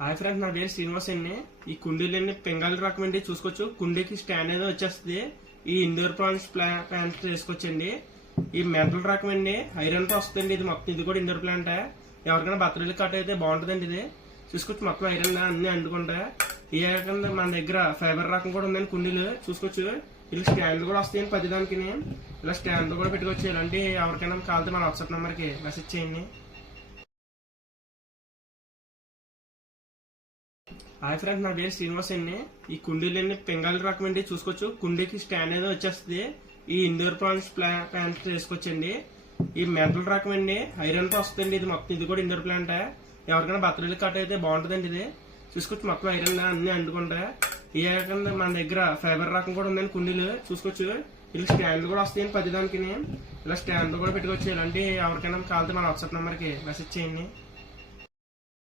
Hi friends, నా పేరు శ్రీనివాస్ అండి. ఈ కుండీలన్నీ పెంగాలి రకం అండి. చూసుకోవచ్చు, కుండీకి స్టాండ్ ఏదో వచ్చేస్తుంది. ఈ ఇండోర్ ప్లాంట్స్ వేసుకోవచ్చండి. ఈ మెటల్ రకం అండి, ఐరన్ తో వస్తుందండి. ఇది మొత్తం ఇది కూడా ఇండోర్ ప్లాంట్. ఎవరికైనా బర్త్డేలు కట్ అయితే బాగుంటుందండి. ఇది చూసుకోవచ్చు, మొత్తం ఐరన్ అన్ని అంటుకుంటాయి. ఈ రకంగా మన దగ్గర ఫైబర్ రకం కూడా ఉందండి. కుండీలు చూసుకోవచ్చు, ఇలా స్టాండ్ కూడా వస్తాయండి. పదిదానికి ఇలా స్టాండ్ కూడా పెట్టుకోవచ్చు. ఇలాంటి ఎవరికైనా కావాలంటే మన వాట్సాప్ నెంబర్కి మెసేజ్ చేయండి. హాయ్ ఫ్రెండ్స్, నా పేరు శ్రీనివాస్ అండి. ఈ కుండీలన్నీ పెంగాలి రకం అండి. చూసుకోవచ్చు, కుండీకి స్టాండ్ ఏదో వచ్చేస్తుంది. ఈ ఇండోర్ ప్లాంట్స్ వేసుకోవచ్చండి. ఈ మెటల్ రకం అండి, ఐరన్ తో వస్తుందండి. ఇది మొత్తం ఇది కూడా ఇండోర్ ప్లాంట్. ఎవరికైనా బర్త్డేలు కట్ అయితే బాగుంటుందండి. ఇది చూసుకోవచ్చు, మొత్తం ఐరన్ అన్ని అంటుకుంటాయి. ఈ రకంగా మన దగ్గర ఫైబర్ రకం కూడా ఉందండి. కుండీలు చూసుకోవచ్చు, ఇలా స్టాండ్ కూడా వస్తాయండి. పదిదానికి ఇలా స్టాండ్ కూడా పెట్టుకోవచ్చు. ఇలాంటి ఎవరికైనా కావాలంటే మన వాట్సాప్ నెంబర్కి మెసేజ్ చేయండి.